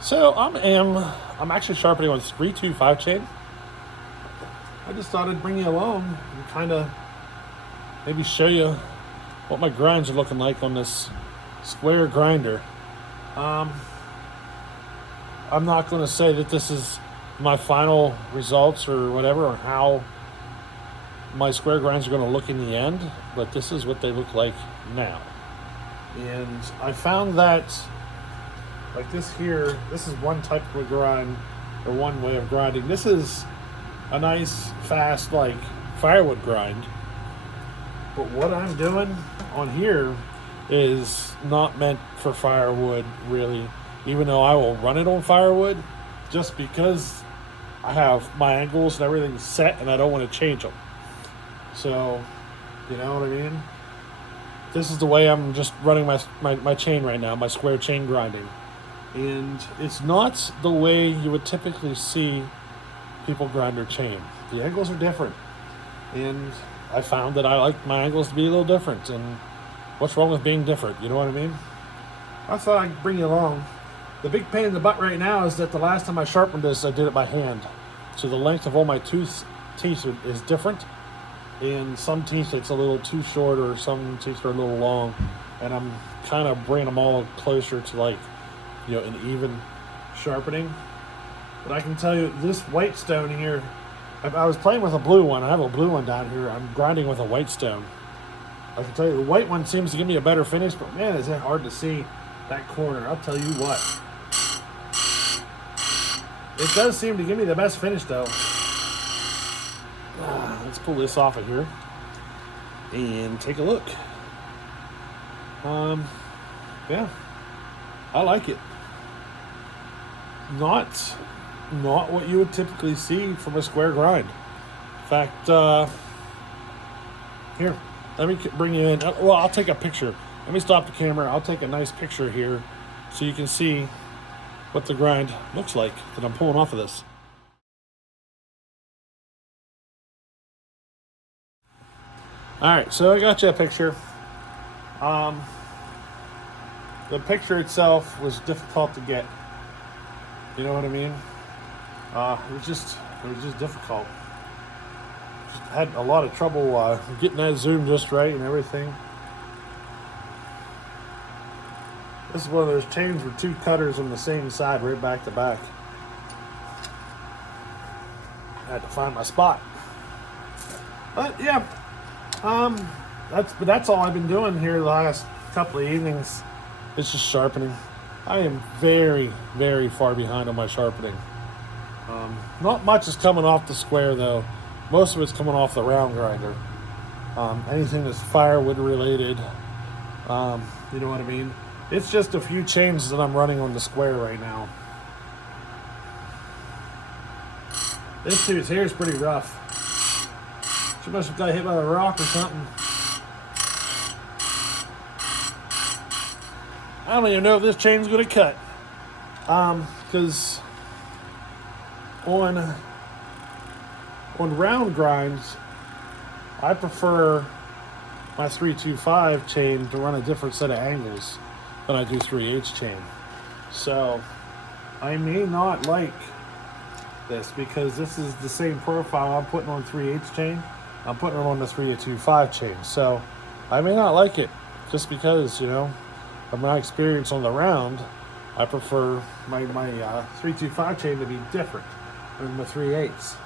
So I'm actually sharpening on 325 chain. I just thought I'd bring you along and kind of maybe show you what my grinds are looking like on this square grinder. Um, I'm not going to say that this is my final results or whatever, or how my square grinds are going to look in the end, but this is what they look like now. And I found that, like this here, this is one type of a grind, or one way of grinding. This is a nice, fast, like firewood grind. But what I'm doing on here is not meant for firewood, really, even though I will run it on firewood, just because I have my angles and everything set and I don't want to change them. So, you know what I mean? This is the way I'm just running my chain right now, my square chain grinding. And it's not the way you would typically see people grind their chain. The angles are different. And I found that I like my angles to be a little different. And what's wrong with being different? You know what I mean? I thought I'd bring you along. The big pain in the butt right now is that the last time I sharpened this, I did it by hand. So the length of all my teeth is different. In some teeth, it's a little too short, or some teeth are a little long. And I'm kind of bringing them all closer to, like, an even sharpening. But I can tell you, this white stone here, I was playing with a blue one. I have a blue one down here. I'm grinding with a white stone. I can tell you, the white one seems to give me a better finish, but man, is it hard to see that corner. I'll tell you what. It does seem to give me the best finish, though. Let's pull this off of here and take a look. Yeah, I like it. Not what you would typically see from a square grind. In fact, here, let me bring you in. Well, I'll take a picture. Let me stop the camera. I'll take a nice picture here so you can see what the grind looks like that I'm pulling off of this. Alright, so I got you a picture. The picture itself was difficult to get. You know what I mean? It was just difficult. Just had a lot of trouble getting that zoom just right and everything. This is one of those chains with two cutters on the same side, right back to back. I had to find my spot. But yeah, that's all I've been doing here the last couple of evenings. It's just sharpening. I am very, very far behind on my sharpening. Not much is coming off the square though. Most of it's coming off the round grinder. Anything that's firewood related, you know what I mean? It's just a few chains that I'm running on the square right now. This tooth here is pretty rough. She must have got hit by a rock or something. I don't even know if this chain's gonna cut. Because on round grinds, I prefer my 325 chain to run a different set of angles than I do 3/8 chain. So I may not like this because this is the same profile I'm putting on 3/8 chain. I'm putting it on the 3/25 chain. So I may not like it just because, of my experience on the round. I prefer my 325 chain to be different than the 3/8.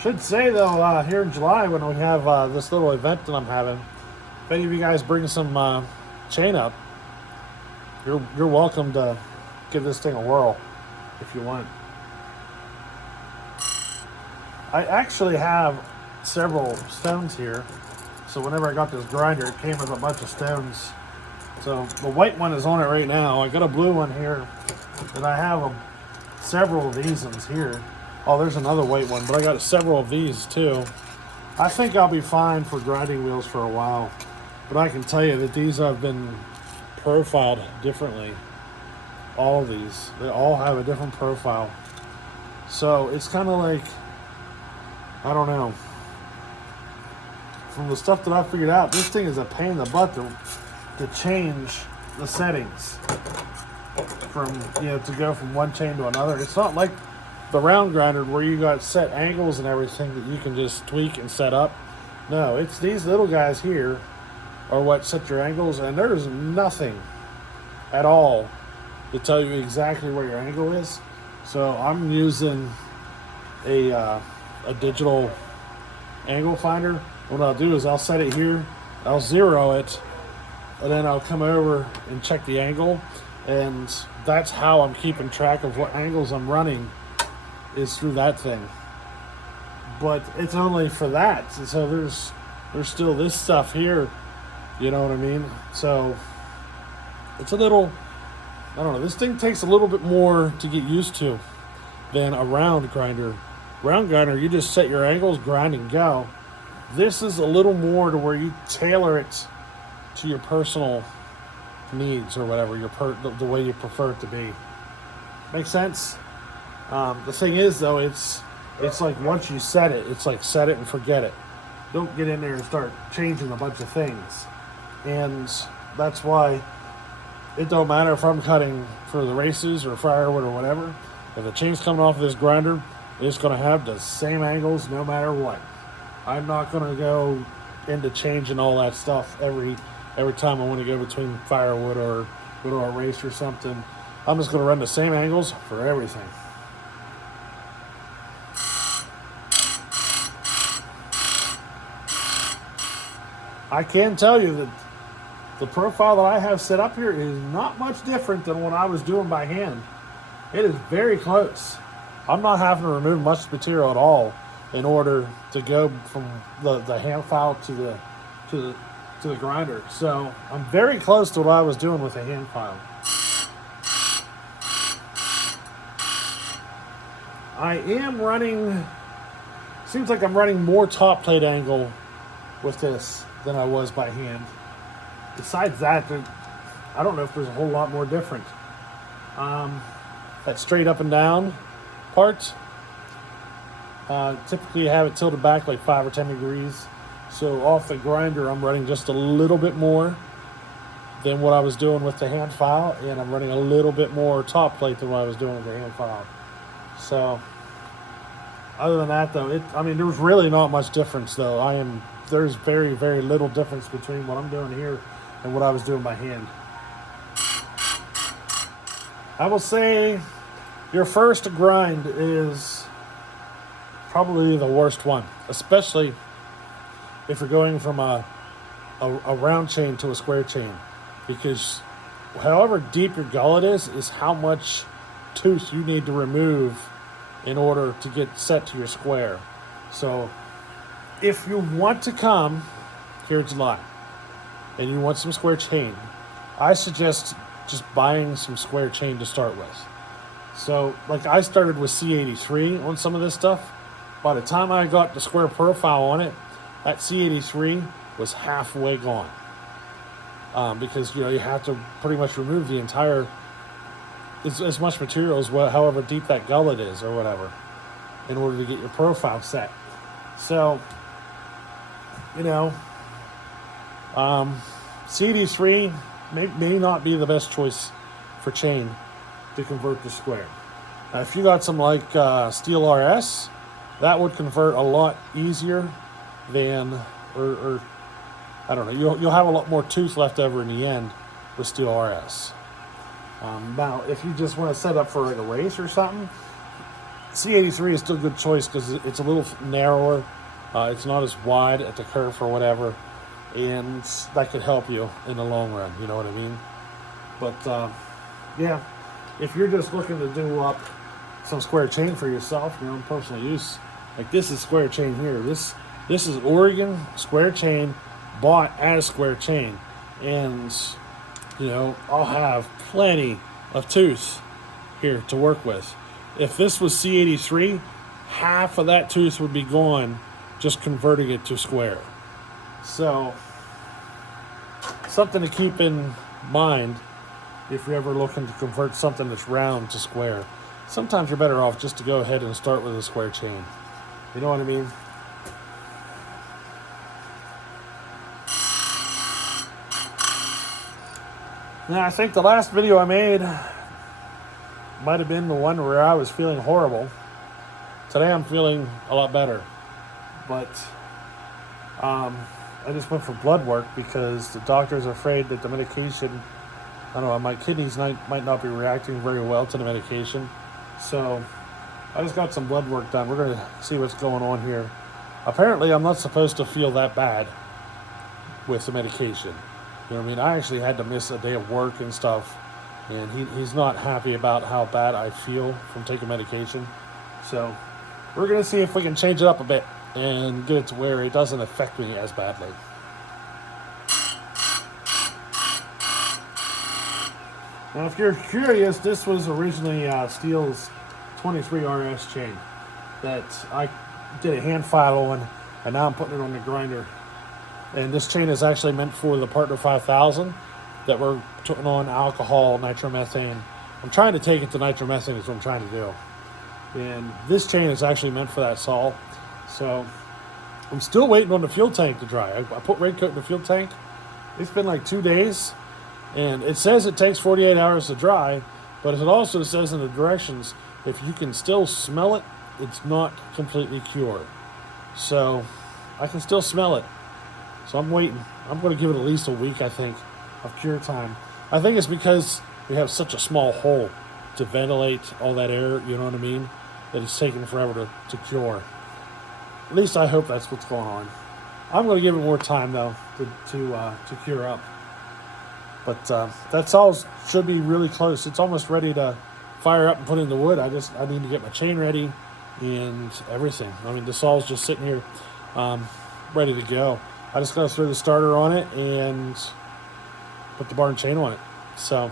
Should say though, here in July when we have this little event that I'm having, if any of you guys bring some chain up, you're welcome to give this thing a whirl if you want. I actually have several stones here. So whenever I got this grinder, it came with a bunch of stones. So the white one is on it right now. I got a blue one here, and I have several of these ones here. Oh, there's another white one, but I got several of these too. I think I'll be fine for grinding wheels for a while, but I can tell you that these have been profiled differently. All of these, they all have a different profile. So it's kind of like, I don't know. From the stuff that I figured out, this thing is a pain in the butt to to change the settings from, to go from one chain to another. It's not like the round grinder where you got set angles and everything that you can just tweak and set up. No, it's these little guys here are what set your angles, and there's nothing at all to tell you exactly where your angle is. So I'm using a digital angle finder. What I'll do is I'll set it here, I'll zero it, and then I'll come over and check the angle, and that's how I'm keeping track of what angles I'm running, is through that thing. But it's only for that. So there's still this stuff here, you know what I mean? So it's a little, I don't know, this thing takes a little bit more to get used to than a round grinder. Round grinder, you just set your angles, grind and go. This is a little more to where you tailor it to your personal needs or whatever, the way you prefer it to be. Make sense? The thing is, though, it's like once you set it, it's like set it and forget it. Don't get in there and start changing a bunch of things. And that's why it don't matter if I'm cutting for the races or firewood or whatever. If the chain's coming off of this grinder, it's going to have the same angles no matter what. I'm not going to go into changing all that stuff every time I want to go between firewood or go to a race or something. I'm just going to run the same angles for everything. I can tell you that the profile that I have set up here is not much different than what I was doing by hand. It is very close. I'm not having to remove much material at all in order to go from the hand file to the grinder. So I'm very close to what I was doing with the hand file. I am running, seems like I'm running more top plate angle with this than I was by hand. Besides that, I don't know if there's a whole lot more different. That straight up and down part, typically you have it tilted back like 5 or 10 degrees. So off the grinder, I'm running just a little bit more than what I was doing with the hand file, and I'm running a little bit more top plate than what I was doing with the hand file. So other than that, though, there's really not much difference, though. There's very, very little difference between what I'm doing here and what I was doing by hand. I will say your first grind is probably the worst one, especially if you're going from a round chain to a square chain, because however deep your gullet is how much tooth you need to remove in order to get set to your square. So if you want to come here in July and you want some square chain, I suggest just buying some square chain to start with. So like I started with C83 on some of this stuff. By the time I got the square profile on it, that C83 was halfway gone. Because you have to pretty much remove the entire, as much material as however deep that gullet is or whatever, in order to get your profile set. So CD3 may not be the best choice for chain to convert to square. Now, if you got some like Steel RS, that would convert a lot easier than, or I don't know, you'll have a lot more tooth left over in the end with Steel RS. Now, if you just want to set up for like a race or something, C83 is still a good choice because it's a little narrower. It's not as wide at the curve or whatever, and that could help you in the long run, you know what I mean? But yeah, if you're just looking to do up some square chain for yourself, your own personal use, like this is square chain here. This is Oregon square chain, bought as square chain, and I'll have plenty of tooth here to work with. If this was C83, half of that tooth would be gone just converting it to square. So something to keep in mind if you're ever looking to convert something that's round to square. Sometimes you're better off just to go ahead and start with a square chain. You know what I mean? Now, I think the last video I made might have been the one where I was feeling horrible. Today I'm feeling a lot better. But I just went for blood work because the doctor's afraid that the medication, I don't know, my kidneys might not be reacting very well to the medication. So I just got some blood work done. We're going to see what's going on here. Apparently I'm not supposed to feel that bad with the medication. You know what I mean? I actually had to miss a day of work and stuff, and he's not happy about how bad I feel from taking medication. So we're going to see if we can change it up a bit and get it to where it doesn't affect me as badly. Now, if you're curious, this was originally Steel's 23 RS chain that I did a hand file on, and now I'm putting it on the grinder. And this chain is actually meant for the Partner 5000 that we're putting on alcohol, nitromethane. I'm trying to take it to nitromethane is what I'm trying to do. And this chain is actually meant for that sol. So I'm still waiting on the fuel tank to dry. I put raincoat in the fuel tank. It's been like 2 days. And it says it takes 48 hours to dry. But it also says in the directions, if you can still smell it, it's not completely cured. So I can still smell it. So I'm waiting. I'm going to give it at least a week, I think, of cure time. I think it's because we have such a small hole to ventilate all that air, you know what I mean, that it's taking forever to cure. At least I hope that's what's going on. I'm going to give it more time, though, to cure up. But that sol should be really close. It's almost ready to fire up and put in the wood. I need to get my chain ready and everything. I mean, the sol's just sitting here ready to go. I just got to throw the starter on it and put the barn chain on it. So,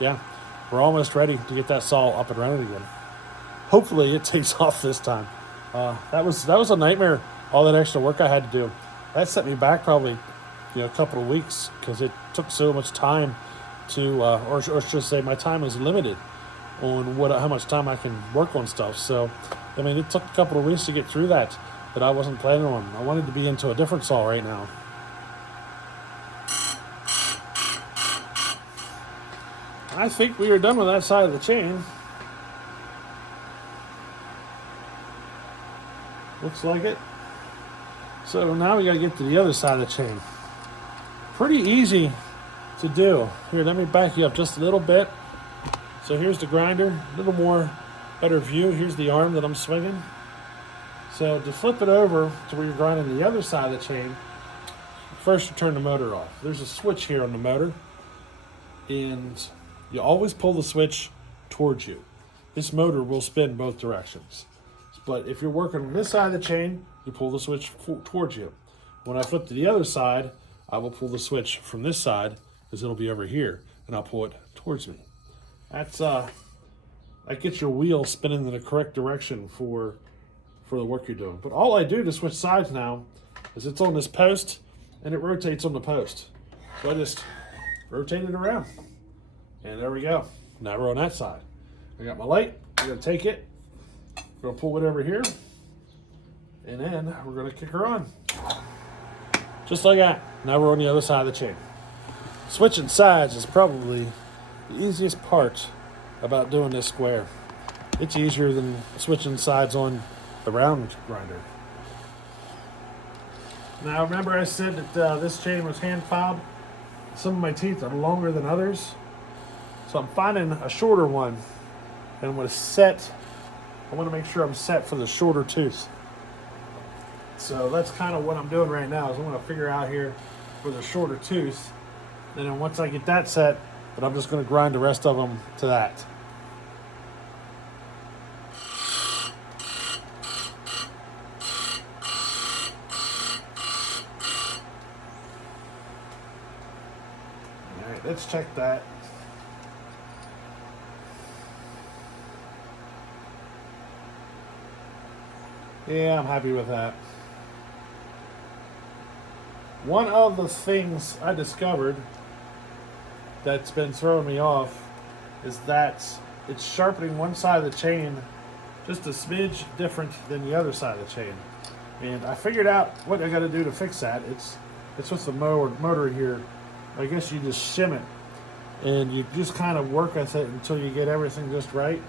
yeah, we're almost ready to get that sol up and running again. Hopefully it takes off this time. That was a nightmare, all that extra work I had to do. That set me back probably a couple of weeks because it took so much time to, or should I say my time is limited on how much time I can work on stuff. So, I mean, it took a couple of weeks to get through that I wasn't planning on. I wanted to be into a different sol right now. I think we are done with that side of the chain. Looks like it. So now we got to get to the other side of the chain. Pretty easy to do. Here, let me back you up just a little bit. So here's the grinder, a little more better view. Here's the arm that I'm swinging. So to flip it over to where you're grinding the other side of the chain, first you turn the motor off. There's a switch here on the motor, and you always pull the switch towards you. This motor will spin both directions. But if you're working on this side of the chain, you pull the switch towards you. When I flip to the other side, I will pull the switch from this side, because it'll be over here, and I'll pull it towards me. That gets your wheel spinning in the correct direction for the work you're doing. But all I do to switch sides now is it's on this post and it rotates on the post. So I just rotate it around. And there we go. Now we're on that side. I got my light. I'm going to take it. We're going to pull it over here. And then we're going to kick her on. Just like that. Now we're on the other side of the chain. Switching sides is probably the easiest part about doing this square. It's easier than switching sides on the round grinder. Now remember I said that this chain was hand filed. Some of my teeth are longer than others, so I'm finding a shorter one, and I'm going to set. I want to make sure I'm set for the shorter tooth. So that's kind of what I'm doing right now. Is I'm going to figure out here for the shorter tooth, and then once I get that set, but I'm just going to grind the rest of them to that. Let's check that. Yeah, I'm happy with that. One of the things I discovered that's been throwing me off is that it's sharpening one side of the chain just a smidge different than the other side of the chain. And I figured out what I got to do to fix that. It's with the motor here. I guess you just shim it, and you just kind of work with it until you get everything just right.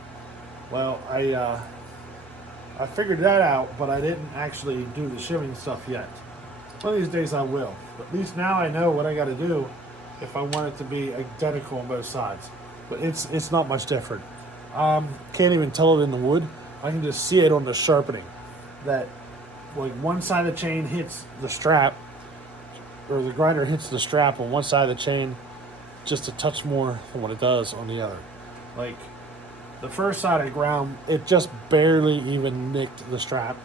Well, I figured that out, but I didn't actually do the shimming stuff yet. One of these days I will. But at least now I know what I got to do if I want it to be identical on both sides. But it's not much different. Can't even tell it in the wood. I can just see it on the sharpening. That like one side of the chain hits the strap, or the grinder hits the strap on one side of the chain just a touch more than what it does on the other. Like the first side I ground, it just barely even nicked the strap.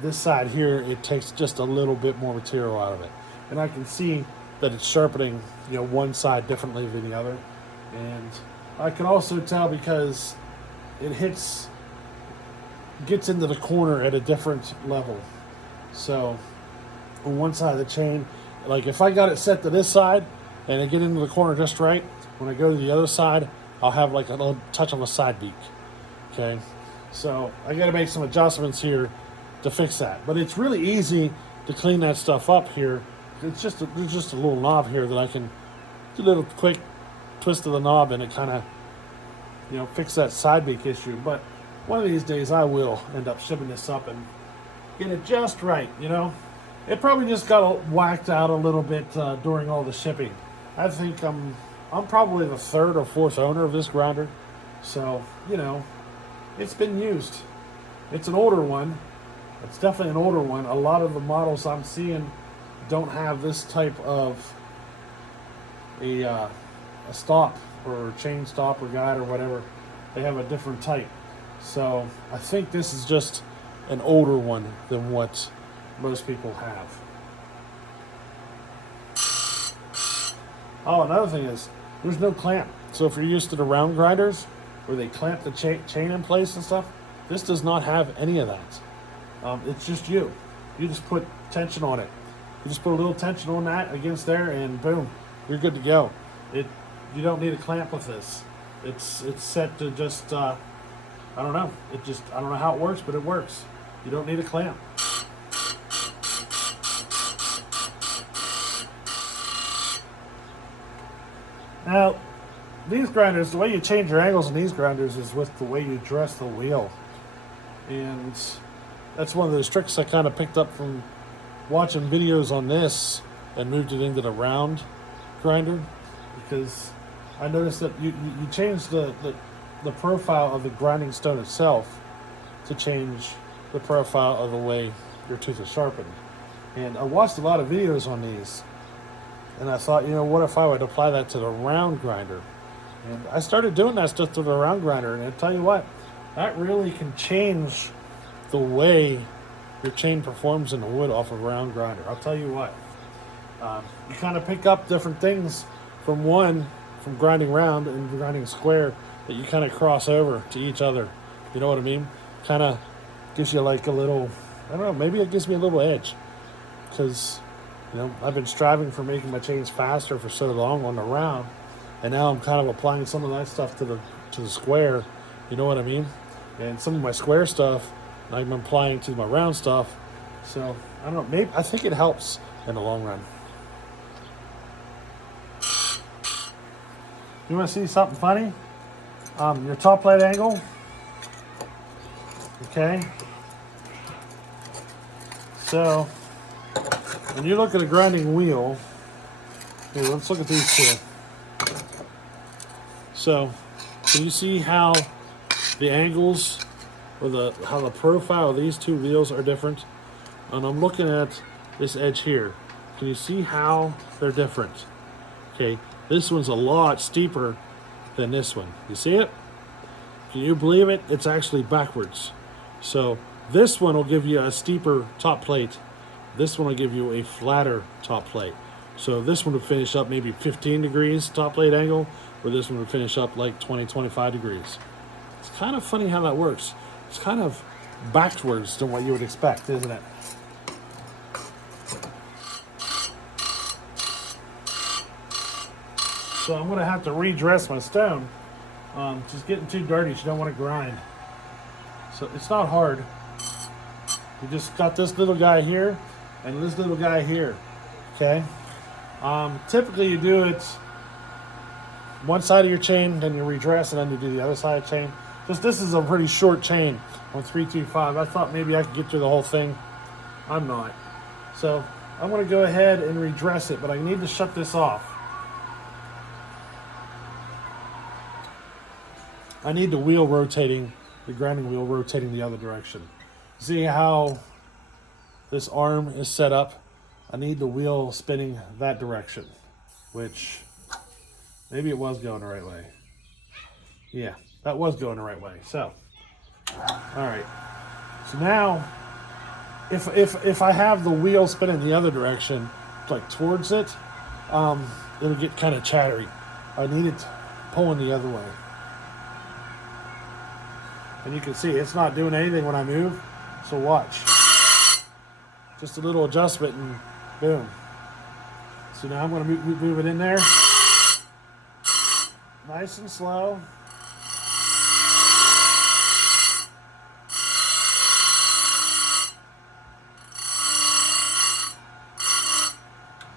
This side here, it takes just a little bit more material out of it. And I can see that it's sharpening, one side differently than the other. And I can also tell because it gets into the corner at a different level. So on one side of the chain, like if I got it set to this side and I get into the corner just right, when I go to the other side, I'll have like a little touch on the side beak. Okay, so I got to make some adjustments here to fix that. But it's really easy to clean that stuff up here. There's just a little knob here that I can do a little quick twist of the knob and it kind of, fix that side beak issue. But one of these days I will end up shipping this up and get it just right. It probably just got whacked out a little bit during all the shipping. I think I'm probably the third or fourth owner of this grinder, so it's been used. It's an older one. It's definitely an older one. A lot of the models I'm seeing don't have this type of a stop or chain stop or guide or whatever. They have a different type. So I think this is just an older one than what most people have. Oh, another thing is there's no clamp. So if you're used to the round grinders where they clamp the chain in place and stuff, this does not have any of that. It's just you just put tension on it. You just put a little tension on that against there and boom, you're good to go. You don't need a clamp with this. It's set to just I don't know. I don't know how it works, but it works. You don't need a clamp. Now, these grinders, the way you change your angles in these grinders is with the way you dress the wheel. And that's one of those tricks I kind of picked up from watching videos on this and moved it into the round grinder, because I noticed that you change the profile of the grinding stone itself to change the profile of the way your tooth is sharpened. And I watched a lot of videos on these, and I thought, what if I would apply that to the round grinder? And I started doing that stuff to the round grinder, and I tell you what, that really can change the way your chain performs in the wood off a round grinder. I'll tell you what, you kind of pick up different things from grinding round and grinding square that you kind of cross over to each other. You know what I mean? Kind of gives you like a little, I don't know, maybe it gives me a little edge. Because, I've been striving for making my chains faster for so long on the round. And now I'm kind of applying some of that stuff to the square. You know what I mean? And some of my square stuff I'm applying to my round stuff. So, I don't know, I think it helps in the long run. You want to see something funny? Your top plate angle. Okay. So, when you look at a grinding wheel, here, let's look at these two. So, can you see how the angles or how the profile of these two wheels are different? And I'm looking at this edge here. Can you see how they're different? Okay, this one's a lot steeper than this one. You see it? Can you believe it? It's actually backwards. So this one will give you a steeper top plate. This one will give you a flatter top plate. So this one would finish up maybe 15 degrees top plate angle, where this one would finish up like 20, 25 degrees. It's kind of funny how that works. It's kind of backwards than what you would expect, isn't it? So I'm going to have to redress my stone. Just getting too dirty, you don't want to grind. So it's not hard. You just got this little guy here and this little guy here, okay? Typically you do it one side of your chain, then you redress, and then you do the other side of the chain. Just this is a pretty short chain on 325. I thought maybe I could get through the whole thing. I'm not. So I'm going to go ahead and redress it, but I need to shut this off. I need the wheel rotating, the grinding wheel rotating the other direction. See how this arm is set up? I need the wheel spinning that direction, which maybe it was going the right way. Yeah, that was going the right way. So, all right. So now, if I have the wheel spinning the other direction, like towards it, it'll get kind of chattery. I need it pulling the other way. And you can see it's not doing anything when I move. So watch. Just a little adjustment and boom. So now I'm going to move it in there. Nice and slow.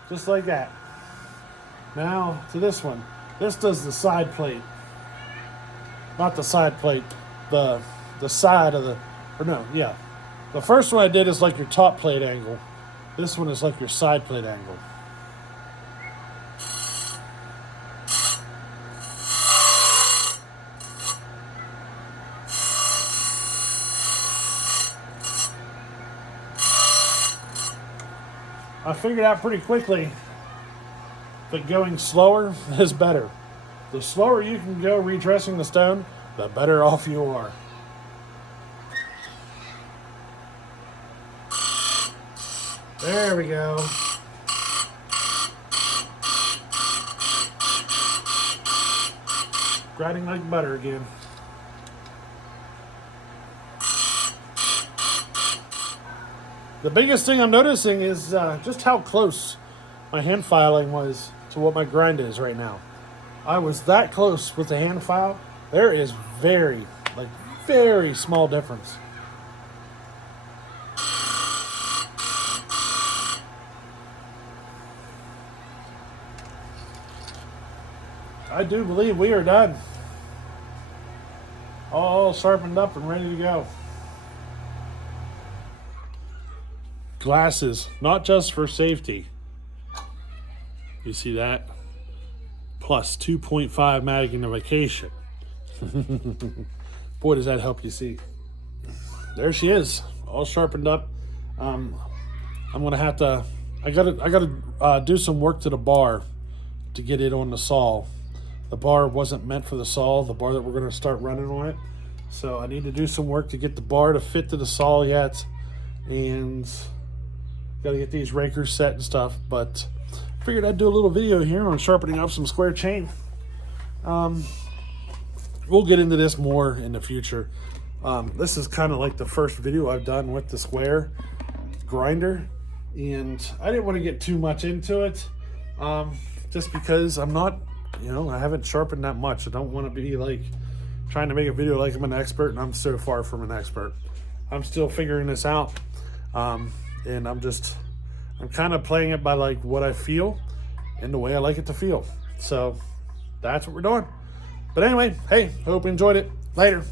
Just like that. Now to this one. This does the side plate. Not the side plate. The side of the, or no, yeah. The first one I did is like your top plate angle. This one is like your side plate angle. I figured out pretty quickly that going slower is better. The slower you can go redressing the stone, the better off you are. There we go. Grinding like butter again. The biggest thing I'm noticing is just how close my hand filing was to what my grind is right now. I was that close with the hand file. There is very small difference. I do believe we are done. All sharpened up and ready to go. Glasses, not just for safety. You see that? Plus 2.5 magnification. Boy, does that help you see. There she is, all sharpened up. I'm gonna have to. I gotta do some work to the bar to get it on the saw. The bar wasn't meant for the saw. The bar that we're gonna start running on it. So I need to do some work to get the bar to fit to the saw yet, and gotta get these rakers set and stuff. But I figured I'd do a little video here on sharpening up some square chain. We'll get into this more in the future. This is kind of like the first video I've done with the square grinder, and I didn't want to get too much into it, just because I'm not, I haven't sharpened that much. I don't want to be like trying to make a video like I'm an expert, and I'm so far from an expert. I'm still figuring this out, and I'm kind of playing it by like what I feel and the way I like it to feel. So that's what we're doing. But anyway, hey, hope you enjoyed it. Later.